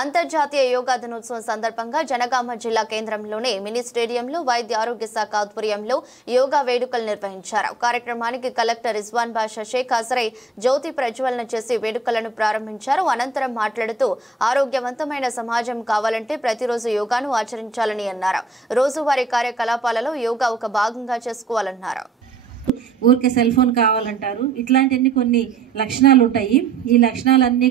అంతర్జాతీయ యోగా దినోత్సవం సందర్భంగా జనగామ జిల్లా కేంద్రంలోని మినీ స్టేడియంలో వైద్య ఆరోగ్య శాఖ ఆధ్వర్యంలో యోగా వేడుకలు నిర్వహించారు. కార్యక్రమానికి కలెక్టర్ రిజ్వాన్ బాషా షేక్ హాజరై జ్యోతి ప్రజ్వలన చేసి వేడుకలను ప్రారంభించారు. అనంతరం మాట్లాడుతూ ఆరోగ్యవంతమైన సమాజం కావాలంటే ప్రతిరోజు యోగాను ఆచరించాలని అన్నారు. రోజువారీ కార్యకలాపాలలో యోగా ఒక భాగంగా చేసుకోవాలన్నారు. ఊరికే సెల్ ఫోన్ కావాలంటారు. ఇట్లాంటి కొన్ని లక్షణాలు ఉంటాయి. ఈ లక్షణాలన్నీ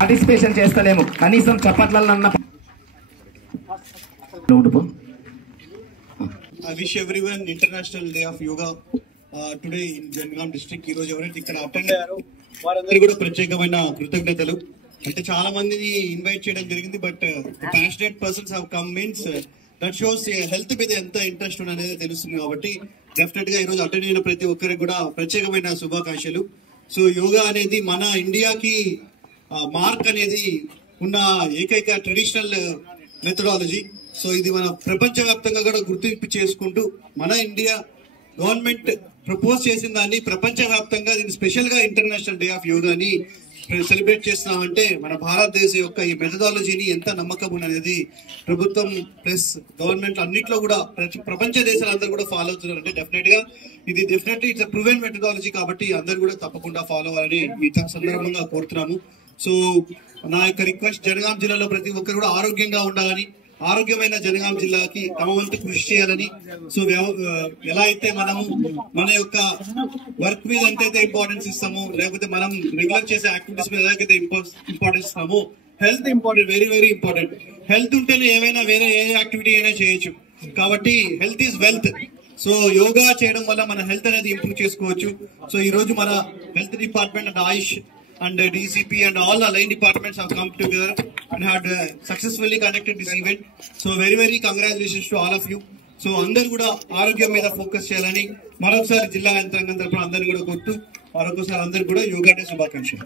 పార్టిసిపేషన్ చేస్తలేము, కనీసం చప్పట్లన్న. I wish everyone International Day of Yoga today in Janagaam district. ఈ రోజు ఎవరైతే ఇక్కడ అటెండ్ అయ్యారో వారందరికీ కూడా ప్రత్యేకమైన కృతజ్ఞతలు. అంటే చాలా మందిని ఇన్వైట్ చేయడం జరిగింది, but passionate persons have come means that shows health మీద ఎంత ఇంట్రెస్ట్ అనేది తెలుస్తుంది. కాబట్టి డెఫినెట్ గా ఈ రోజు అటెండ్ అయిన ప్రతి ఒక్కరికి కూడా ప్రత్యేకమైన శుభాకాంక్షలు. సో యోగా అనేది మన ఇండియాకి మార్క్ అనేది ఉన్న ఏకైక ట్రెడిషనల్ మెథడాలజీ. సో ఇది మన ప్రపంచవ్యాప్తంగా కూడా గుర్తింపు చేసుకుంటూ మన ఇండియా గవర్నమెంట్ ప్రపోజ్ చేసిన దాన్ని ప్రపంచవ్యాప్తంగా దీన్ని స్పెషల్ గా ఇంటర్నేషనల్ డే ఆఫ్ యోగాని సెలబ్రేట్ చేస్తున్నామంటే మన భారతదేశం యొక్క ఈ మెథడాలజీని ఎంత నమ్మకం ఉన్నది ప్రభుత్వం ప్లస్ గవర్నమెంట్ అన్నింటిలో కూడా ప్రపంచ దేశాలందరూ కూడా ఫాలో అవుతున్నారు. అంటే డెఫినెట్ గా ఇది డెఫినెట్లీ ఇట్స్ ప్రూవెన్ మెథడాలజీ కాబట్టి అందరూ కూడా తప్పకుండా ఫాలో అవ్వాలని ఈ సందర్భంగా కోరుతున్నాము. సో నా యొక్క రిక్వెస్ట్, జనగాం జిల్లాలో ప్రతి ఒక్కరు కూడా ఆరోగ్యంగా ఉండాలని, ఆరోగ్యమైన జనగాం జిల్లాకి తమ వంతు కృషి చేయాలని. సో ఎలా అయితే మనము మన యొక్క వర్క్ మీద ఎంతైతే ఇంపార్టెన్స్ ఇస్తామో, లేకపోతే మనం రెగ్యులర్ చేసే యాక్టివిటీస్ మీద ఎలాగైతే ఇంపార్టెన్స్ ఇస్తామో, health important, very very important. Health ఉంటేనే ఏమైనా వేరే ఏ యాక్టివిటీ అయినా చేయొచ్చు. కాబట్టి health is wealth. So yoga చేయడం వల్ల మన హెల్త్ అనేది ఇంప్రూవ్ చేసుకోవచ్చు. సో ఈ రోజు మన health department and Ayush and DCP and all the line departments have come together and had successfully conducted this event. So very very congratulations to all of you. So అందరూ కూడా ఆరోగ్యం మీద focus చేయాలని మరొకసారి జిల్లా యంత్రాంగం తరపున అందరూ కూడా కోరుతూ మరొకసారి అందరూ కూడా యోగా డే శుభాకాంక్షలు.